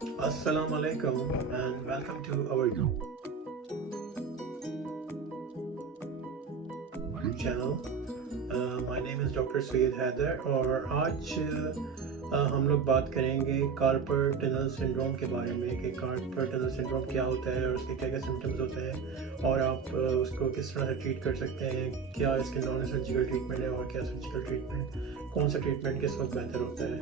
Assalamu alaikum and welcome to our YouTube channel. My name is Dr. Syed Haider और आज हम लोग बात करेंगे कार्पल टनल सिंड्रोम के बारे में कि कार्पल टनल सिंड्रोम क्या होता है और उसके क्या क्या सिम्टम्स होते हैं और आप उसको किस तरह से ट्रीट कर सकते हैं, क्या इसके नॉन सर्जिकल ट्रीटमेंट है और क्या सर्जिकल ट्रीटमेंट, कौन सा ट्रीटमेंट किस वक्त बेहतर होता है।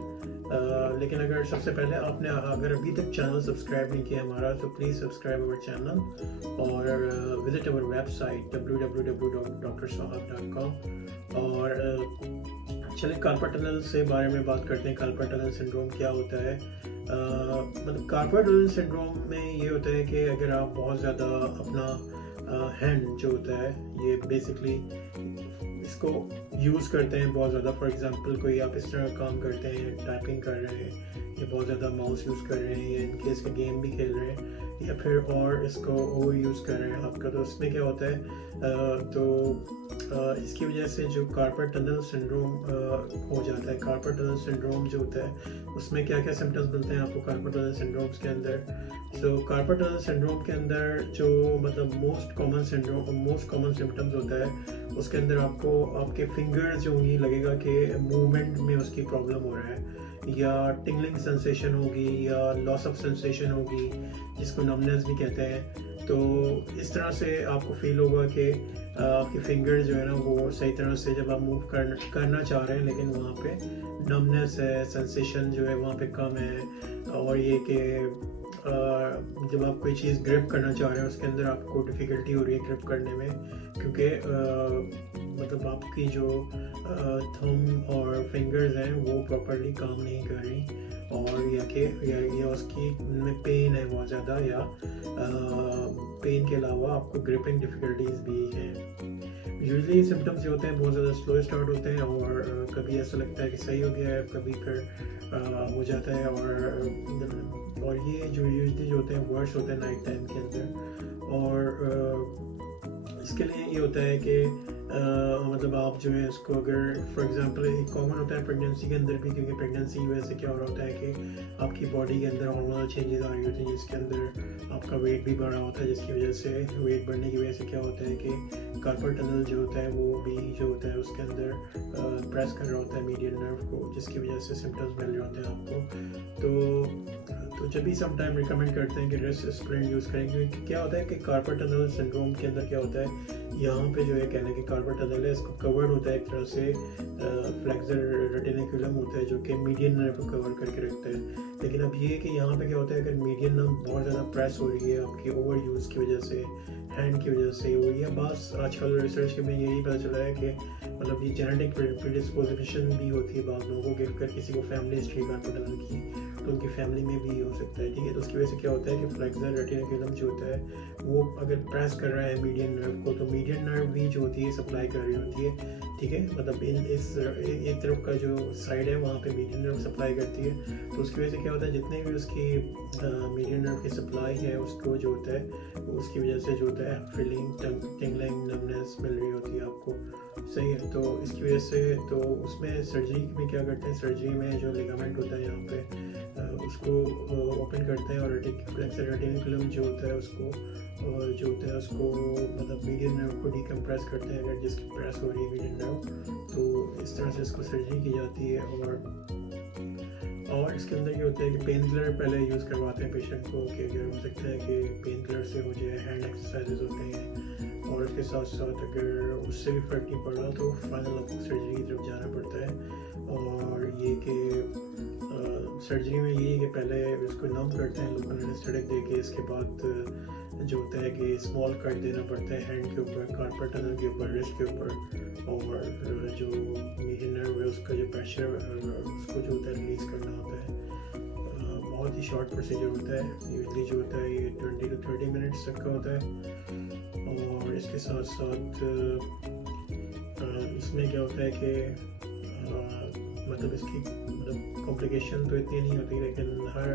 लेकिन अगर सबसे पहले आपने अगर अभी तक चैनल सब्सक्राइब नहीं किया हमारा तो प्लीज़ सब्सक्राइब अवर चैनल और विजिट अवर वेबसाइट www.drsahab.com। और चलिए कार्पल टनल से बारे में बात करते हैं। कार्पल टनल सिंड्रोम क्या होता है? मतलब कार्पल टनल सिंड्रोम में ये होता है कि अगर आप बहुत ज़्यादा अपना हैंड जो होता है ये बेसिकली इसको यूज़ करते हैं बहुत ज़्यादा। फॉर एग्जांपल कोई आप इस तरह काम करते हैं, टाइपिंग कर रहे हैं या बहुत ज़्यादा माउस यूज़ कर रहे हैं या इनके इसके गेम भी खेल रहे हैं या फिर और इसको ओवर यूज़ कर रहे हैं आपका, तो उसमें क्या होता है इसकी वजह से जो कार्पल टनल सिंड्रोम हो जाता है। कार्पल टनल सिंड्रोम जो होता है उसमें क्या क्या सिम्टम्स मिलते हैं आपको कार्पल टनल सिंड्रोम्स के अंदर। सो कार्पल टनल सिंड्रोम के अंदर जो मतलब मोस्ट कॉमन सिम्टम्स होता है उसके अंदर आपको आपके फिंगर्स जो होंगी लगेगा कि मूवमेंट में उसकी प्रॉब्लम हो रहा है, या टिंगलिंग सेंसेशन होगी या लॉस ऑफ सेंसेशन होगी जिसको नमनेस भी कहते हैं। तो इस तरह से आपको फील होगा कि आपकी फिंगर जो है ना वो सही तरह से जब आप मूव करना चाह रहे हैं लेकिन वहाँ पे नमनेस है, सेंसेशन जो है वहाँ पे कम है। और ये कि जब आप कोई चीज़ ग्रिप करना चाह रहे हैं उसके अंदर आपको डिफ़िकल्टी हो रही है ग्रिप करने में, क्योंकि मतलब आपकी जो थंब और फिंगर्स हैं वो प्रॉपर्ली काम नहीं कर रही और या उसकी में पेन है बहुत ज़्यादा, या पेन के अलावा आपको ग्रिपिंग डिफ़िकल्टीज भी हैं। यूजुअली सिम्टम्स जो होते हैं बहुत ज़्यादा स्लो स्टार्ट होते हैं और कभी ऐसा लगता है कि सही हो गया है, कभी फिर हो जाता है और ये जो यूजुअली जो होते हैं वर्स होते हैं नाइट टाइम के अंदर। और इसके लिए ये होता है कि मतलब आप जो है इसको अगर फॉर एग्जांपल एक कॉमन होता है प्रेगनेंसी के अंदर भी, क्योंकि प्रेगनेंसी की वजह से क्या हो रहा होता है कि आपकी बॉडी के अंदर हार्मोनल चेंजेस आ रही होती हैं जिसके अंदर आपका वेट भी बढ़ रहा होता है, जिसकी वजह से वेट बढ़ने की वजह से क्या होता है कि कार्पल टनल जो होता है वो भी जो होता है उसके अंदर प्रेस कर रहा होता है मीडियन नर्व को, जिसकी वजह से सिम्टम्स मिल रहे होते हैं आपको। तो जब भी सम टाइम रिकमेंड करते हैं कि रेस्ट एस्पिरिन यूज़ करें, क्योंकि क्या होता है कि कार्पल टनल सिंड्रोम के अंदर क्या होता है यहाँ पे जो है कहने कि कार्पल टनल है इसको कवर्ड होता है एक तरह से फ्लेक्सर रेटिकुलम होता है जो कि मीडियन नर्व को कवर करके रखता है। लेकिन अब ये कि यहाँ पे क्या होता है अगर मीडियन नर्व बहुत ज़्यादा प्रेस हो रही है आपकी ओवर यूज़ की वजह से, हैंड की वजह से हो रही है, बस आजकल रिसर्च के में यही पता चला है कि मतलब ये जेनेटिक प्रीडिस्पोजिशन भी होती है बाद लोगों को, अगर किसी को फैमिली हिस्ट्री कार्पल टनल की तो उनकी फैमिली में भी हो सकता है, ठीक है। तो उसकी वजह से क्या होता है कि फ्लेक्सर रेटिकुलम जो होता है वो अगर प्रेस कर रहा है मीडियन नर्व को तो मीडियन नर्व भी जो होती है सप्लाई कर रही होती है, ठीक है। मतलब एक तरफ का जो साइड है वहाँ पे मीडियन नर्व सप्लाई करती है, तो उसकी वजह से क्या होता है जितने भी उसकी मीडियन नर्व की सप्लाई है उसको जो होता है उसकी वजह से जो होता है फीलिंग टिंगलिंग नमनेस मिल रही होती है आपको, सही है। तो इसकी वजह से तो उसमें सर्जरी में क्या करते हैं, सर्जरी में जो लिगामेंट होता है यहाँ पे उसको ओपन करते हैं और फ्लेक्सर रेटिकुलम जो होता है उसको जो होता है उसको मतलब मीडियन नर्व को डिकम्प्रेस करते हैं अगर जिसकी प्रेस हो रही है मीडियन नर्व, तो इस तरह से इसको सर्जरी की जाती है। और इसके अंदर ये होता है कि पेन किलर पहले यूज़ करवाते हैं पेशेंट को कि अगर हो सकता है कि पेन किलर से हो जाए, हैंड एक्सरसाइजेज होते हैं और इसके साथ साथ अगर उससे भी फ़र्क नहीं पड़ा तो फाइनल आपको सर्जरी की तरफ जाना पड़ता है। और ये कि सर्जरी में ये है कि पहले इसको नम करते हैं लोकल एनेस्थेटिक दे के, इसके बाद जो होता है कि स्मॉल कट देना पड़ता है हैंड के ऊपर, कार्पल टनल के ऊपर, रिस्ट के ऊपर, और जो मीडियन नर्व है उसका जो प्रेशर उसको जो होता है रिलीज़ करना होता है। बहुत ही शॉर्ट प्रोसीजर होता है, यूजली जो होता है ये 20 to 30 मिनट्स तक का होता है। और इसके साथ साथ इसमें क्या होता है कि मतलब इसकी मतलब कॉम्प्लिकेशन तो इतनी नहीं होती, लेकिन हर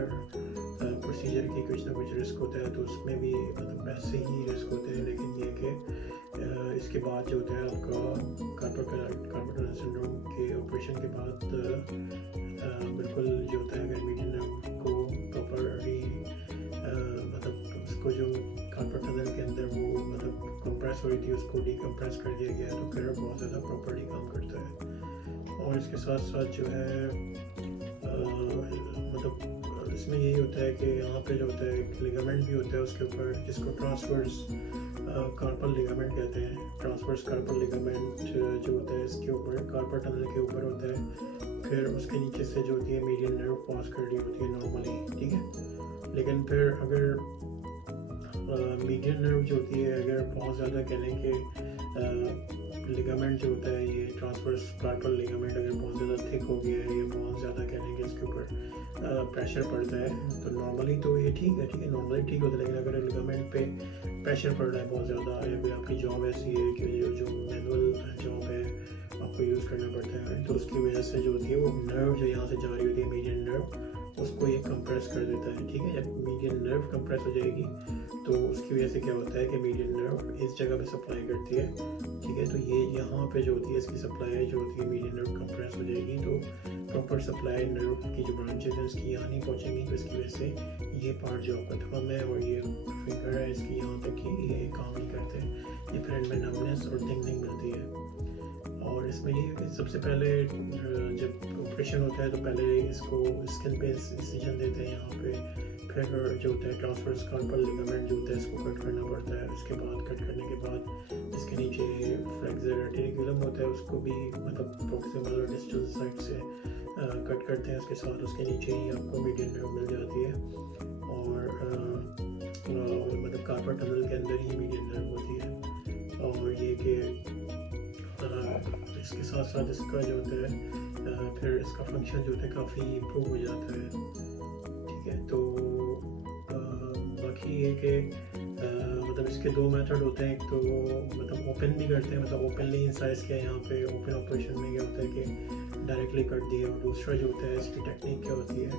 प्रोसीजर की कुछ ना कुछ रिस्क होता है, तो उसमें भी मतलब वैसे ही रिस्क होते हैं। लेकिन ये कि इसके बाद जो होता है आपका कार्पल टनल सिंड्रोम के ऑपरेशन के बाद बिल्कुल जो होता है अगर मीडियन नर्व को प्रॉपरली कंप्रेस हो रही थी उसको डीकम्प्रेस कर दिया गया है, तो फिर बहुत ज़्यादा प्रॉपर्ली काम करता है। और इसके साथ साथ जो है मतलब इसमें यही होता है कि यहाँ पे जो होता है लिगामेंट भी होता है उसके ऊपर, जिसको ट्रांसवर्स कार्पल लिगामेंट कहते हैं। ट्रांसवर्स कार्पल लिगामेंट जो होता है इसके ऊपर कार्पल टनल के ऊपर होता है, फिर उसके नीचे से जो होती है मीडियन नर्व पास कर रही होती है नॉर्मली, ठीक है। लेकिन फिर अगर मीडियन नर्व जो होती है, अगर बहुत ज़्यादा कहने के लिगामेंट जो होता है ये ट्रांसवर्स कार्पल लिगामेंट अगर बहुत ज़्यादा थिक हो गया है, ये बहुत ज़्यादा कहने के इसके ऊपर प्रेशर पड़ता है, तो नॉर्मली तो ये ठीक है, नॉर्मली ठीक होता है। लेकिन अगर लिगामेंट पे प्रेशर पड़ रहा है बहुत ज़्यादा, या फिर आपकी जॉब ऐसी है कि जो मैनुअल जॉब है आपको यूज़ करना पड़ता है, तो उसकी वजह से जो होती है वो नर्व जो यहाँ से जा रही होती है मीडियन नर्व, उसको ये कंप्रेस कर देता है, ठीक है। जब मीडियन नर्व कंप्रेस हो जाएगी तो उसकी वजह से क्या होता है कि मीडियन नर्व इस जगह पे सप्लाई करती है, ठीक है। तो ये यहाँ पे जो होती है इसकी सप्लाई जो होती है मीडियन नर्व कंप्रेस हो जाएगी, तो प्रॉपर सप्लाई नर्व की जो ब्रांचेज हैं इसकी यहाँ नहीं पहुँचेंगी, तो इसकी वजह से ये पार्ट जो आपका थंब है और ये फिंगर है इसकी यहाँ तक की ये काम नहीं करते, ये फिर इनमें नमनेस और टिंगलिंग मिलती है। और इसमें ये कि सबसे पहले जब ऑपरेशन होता है तो पहले इसको स्किन पे इंसिजन देते हैं यहाँ पे, फिर जो होता है ट्रांसवर्स कार्पल लिगामेंट जो होता है इसको कट करना पड़ता है। उसके बाद कट करने के बाद इसके नीचे फ्लेक्सर रेटिकुलम होता है, उसको भी मतलब प्रॉक्सिमल और डिस्टल साइड से कट करते हैं। उसके साथ उसके नीचे ही आपको मीडियन नर्व मिल जाती है, और मतलब कार्पल टनल के अंदर ही मीडियन नर्व होती है। और ये कि इसके साथ साथ इसका जो होता है फिर इसका फंक्शन जो होता है काफ़ी इम्प्रूव हो जाता है, ठीक है। तो बाकी ये कि मतलब इसके दो मेथड होते हैं, एक तो मतलब ओपन भी करते हैं, मतलब ओपनली इंसाइज किया यहाँ पे ओपन ऑपरेशन में क्या होता है कि डायरेक्टली कट दिया, और दूसरा जो होता है इसकी टेक्निक क्या होती है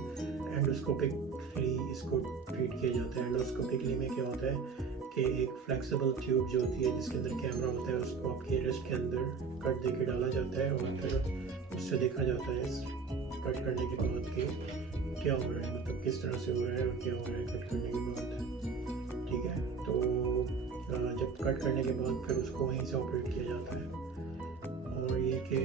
एंडोस्कोपिकली इसको ट्रीट किया जाता है। एंडोस्कोपिकली में क्या होता है कि एक फ्लेक्सिबल ट्यूब जो होती है जिसके अंदर कैमरा होता है उसको आपके रिस्ट के अंदर कट दे के डाला जाता है, और फिर उससे देखा जाता है इस कट करने के बाद कि क्या हो रहा है, मतलब किस तरह से हो रहा है और क्या हो रहा है कट करने के बाद, ठीक है। तो जब कट करने के बाद फिर उसको वहीं से ऑपरेट किया जाता है। और ये कि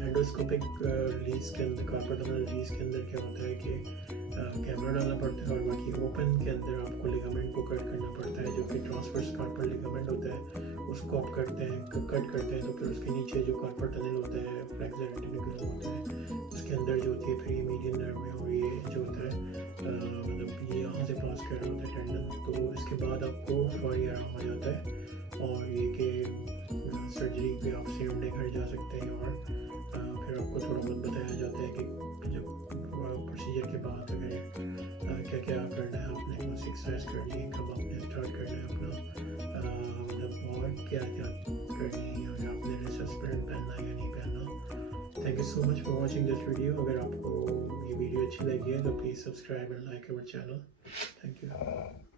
एंडोस्कोपिक रिलीज के अंदर कार्पल टनल रिलीज के अंदर क्या होता है कि कैमरा डालना पड़ता है, और बाकी ओपन के अंदर आपको लिगामेंट को कट करना पड़ता है, जो कि ट्रांसवर्स कार्पल लिगामेंट होता है उसको आप कट करते हैं। तो फिर उसके नीचे जो कार्पल टनल होता है फ्लेक्सर रेटिकुलम होता है उसके अंदर जो होती है फिर ये मीडियन नर्व में, और ये जो होता है मतलब ये यहाँ से पास कर रहा होता है टेंडन। तो इसके बाद आपको फौरी आराम हो जाता है, और ये कि सर्जरी पे आप सेम डे घर जा सकते हैं, और फिर आपको थोड़ा बहुत बताया जाता है कि जब प्रोसीजर के बाद अगर क्या क्या करना है, आपने कौन सी एक्सरसाइज करनी है, कब आपने स्टार्ट करना है अपना मतलब और क्या क्या करनी है, अगर आपने रेस्पिरेंट पहनना है या नहीं पहनना। Thank you so much for watching this video. अगर आपको ये वीडियो अच्छी लगी है तो please subscribe and like our channel. Thank you.